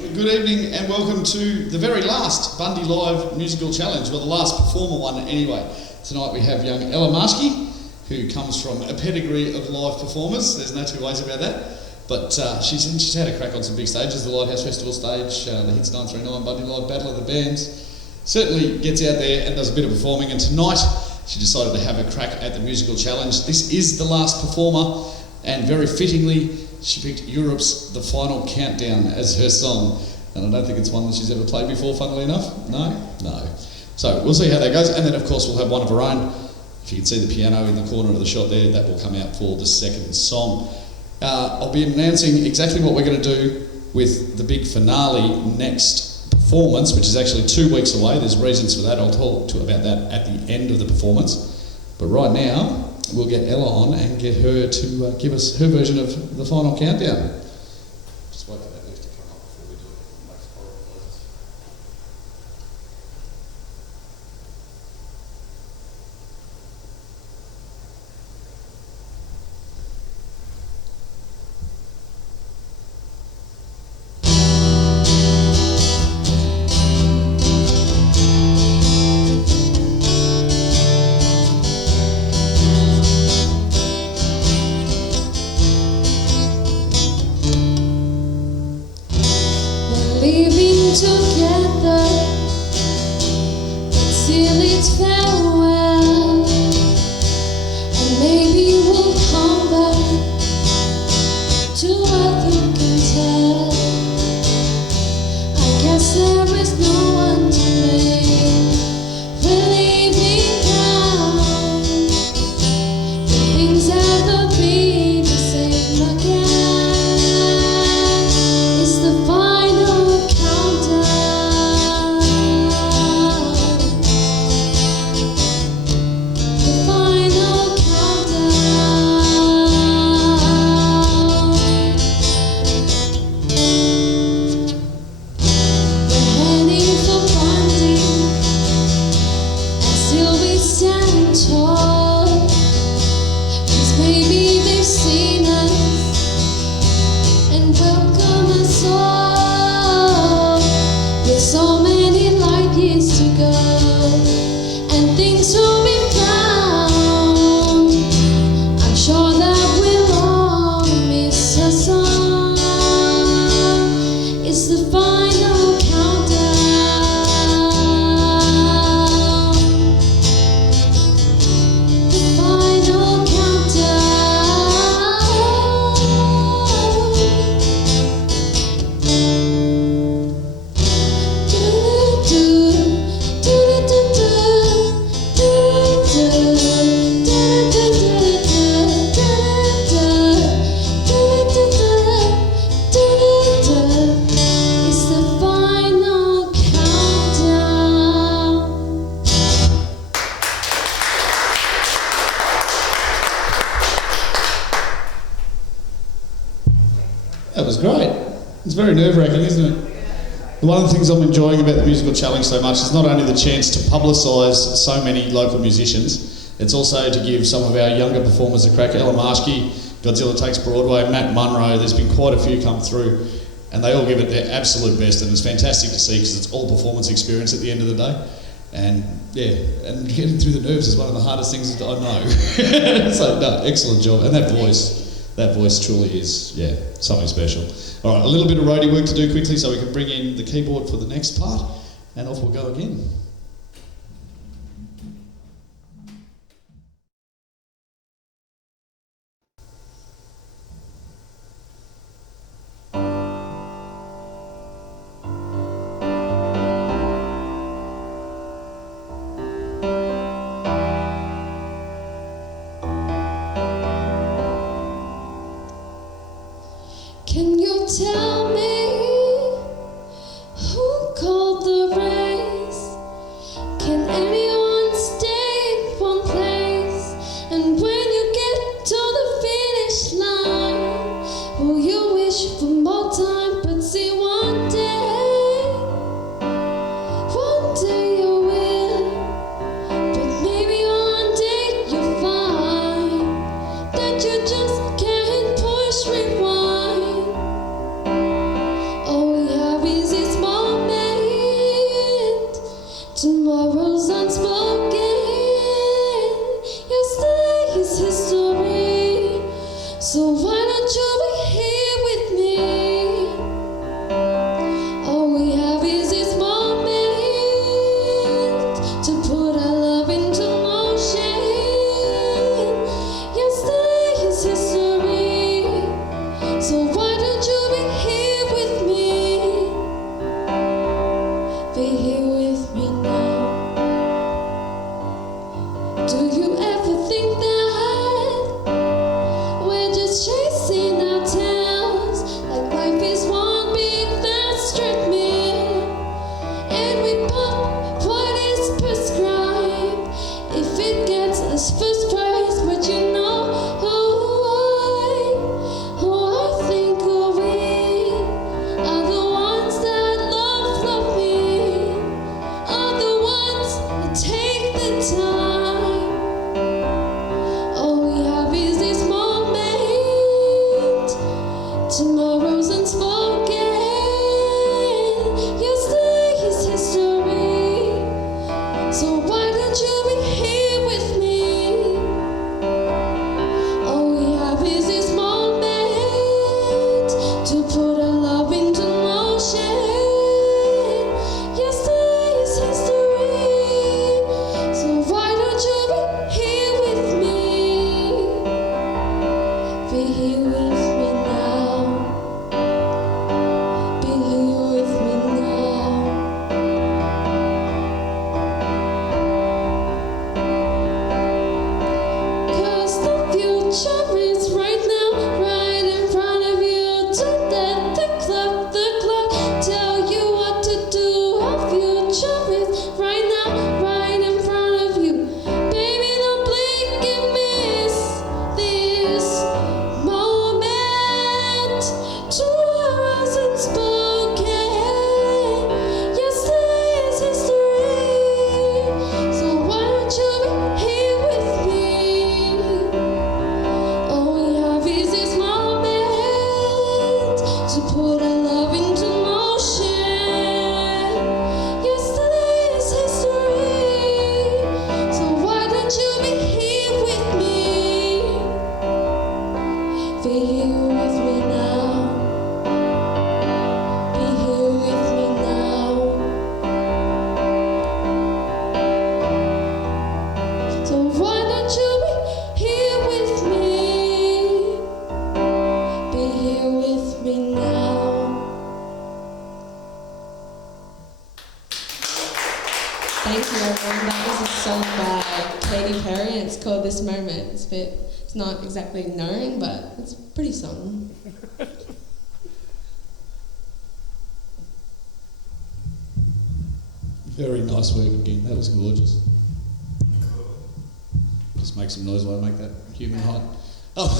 Good evening and welcome to the very last Bundy Live Musical Challenge, well the last performer one anyway. Tonight we have young Ella Marschke, who comes from a pedigree of live performers, there's no two ways about that. But she's had a crack on some big stages, the Lighthouse Festival stage, the Hits 939, Bundy Live, Battle of the Bands. Certainly gets out there and does a bit of performing, and tonight she decided to have a crack at the musical challenge. This is the last performer, and very fittingly she picked Europe's The Final Countdown as her song. And I don't think it's one that she's ever played before, funnily enough. No. So we'll see how that goes. And then, of course, we'll have one of her own. If you can see the piano in the corner of the shot there, that will come out for the second song. I'll be announcing exactly what we're going to do with the big finale next performance, which is actually 2 weeks away. There's reasons for that. I'll talk to you about that at the end of the performance. But right now, we'll get Ella on and get her to give us her version of The Final Countdown. Just wait for that lift to come up before we do it. It makes horrible noises. Living together until it's farewell, and maybe we'll come back to what you can tell. I guess there is no one to blame. We're leaving now. Will things ever be the same again? It's the final countdown. The final countdown. We're heading for Bundy, and still we stand tall. 'Cause maybe they've seen us and welcome us all. With so many light years to go and things to be found, I'm sure that we'll all miss a song. It's the final countdown. The final countdown. It's the final countdown. That was great. It's very nerve-wracking, isn't it? One of the things I'm enjoying about the musical challenge so much is not only the chance to publicise so many local musicians, it's also to give some of our younger performers a crack. Ella Marschke, Godzilla Takes Broadway, Matt Munro, there's been quite a few come through, and they all give it their absolute best, and it's fantastic to see because it's all performance experience at the end of the day. And yeah, and getting through the nerves is one of the hardest things that I know. So no, excellent job. And that voice truly is, yeah, something special. All right, a little bit of roadie work to do quickly so we can bring in the keyboard for the next part, and off we'll go again. Can you tell me who called the race? Can anyone stay in one place? And when you get to the finish line, will you wish for more time? But see, one day you will. But maybe one day you'll find that you just can't push rewind. Tomorrow's unspoken, yesterday is history. So why don't you be here with me? All we have is this moment to put our love into motion. Yesterday is history. So why don't you be here with me? Be here with me now. Do you ever think that we're just chasing our tails, like life is one big fast treadmill, and we pump what is prescribed if it gets us first prize? But you know who I think we are the ones that love me, are the ones that take the time. All we have is this moment. Tomorrow's unspoken. Yesterday is history. So why don't you be here with me? All we have is this moment to put our love into motion. Yesterday is history. So why don't you be here with me? Be here with me now. Be here with me now. 'Cause the future is right now, right in front of you. Don't let the clock tell you what to do. Our future is right now, right in front of you. Baby, don't blink and miss this moment. Tomorrow's unspoken. Yesterday is history. So why don't you be here with me? All we have is this moment to put our love into motion. Yesterday is history. So why don't you be here with me? Be here with me now. Be here with me now. So why don't you be here with me? Be here with me now. Thank you, everyone. That was a song by Katy Perry, and it's called This Moment. It's not exactly known, but it's a pretty song. Very nice work again. That was gorgeous. Just make some noise while I make that human height. Oh,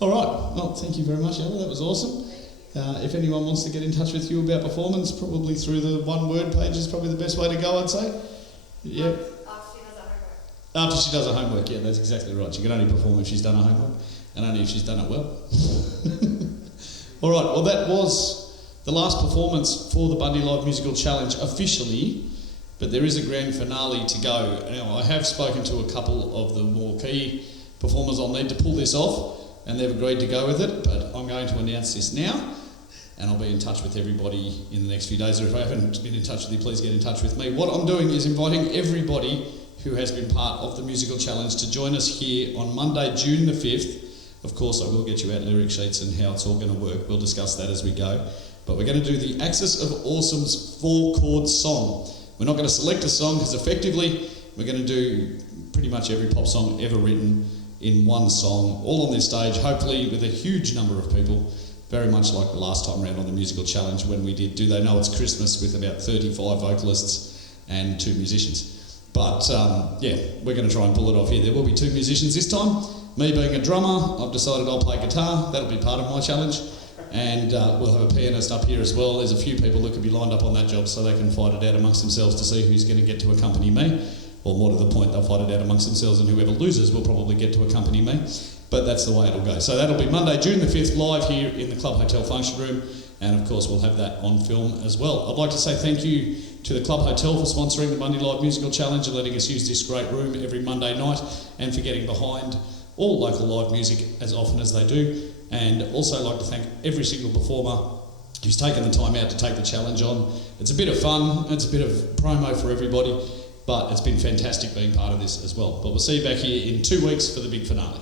all right. Well, thank you very much, Ella. That was awesome. If anyone wants to get in touch with you about performance, probably through the one-word page is probably the best way to go, I'd say. Yeah. After she does her homework, yeah, that's exactly right. She can only perform if she's done her homework, and only if she's done it well. All right, well, that was the last performance for the Bundy Live Musical Challenge officially, but there is a grand finale to go. Now, I have spoken to a couple of the more key performers I'll need to pull this off, and they've agreed to go with it, but I'm going to announce this now, and I'll be in touch with everybody in the next few days, or if I haven't been in touch with you, please get in touch with me. What I'm doing is inviting everybody who has been part of the musical challenge to join us here on Monday, June the 5th. Of course, I will get you out lyric sheets and how it's all going to work. We'll discuss that as we go. But we're going to do the Axis of Awesome's 4-chord song. We're not going to select a song because effectively we're going to do pretty much every pop song ever written in one song, all on this stage, hopefully with a huge number of people, very much like the last time around on the musical challenge when we did Do They Know It's Christmas with about 35 vocalists and 2 musicians. But yeah, we're going to try and pull it off here. There will be 2 musicians this time. Me being a drummer, I've decided I'll play guitar. That'll be part of my challenge. And we'll have a pianist up here as well. There's a few people that could be lined up on that job so they can fight it out amongst themselves to see who's going to get to accompany me. Or more to the point, they'll fight it out amongst themselves and whoever loses will probably get to accompany me. But that's the way it'll go. So that'll be Monday, June the 5th, live here in the Club Hotel Function Room. and of course we'll have that on film as well. I'd like to say thank you to the Club Hotel for sponsoring the Bundy Live Musical Challenge and letting us use this great room every Monday night, and for getting behind all local live music as often as they do. And also like to thank every single performer who's taken the time out to take the challenge on. It's a bit of fun, it's a bit of promo for everybody, but it's been fantastic being part of this as well. But we'll see you back here in 2 weeks for the big finale.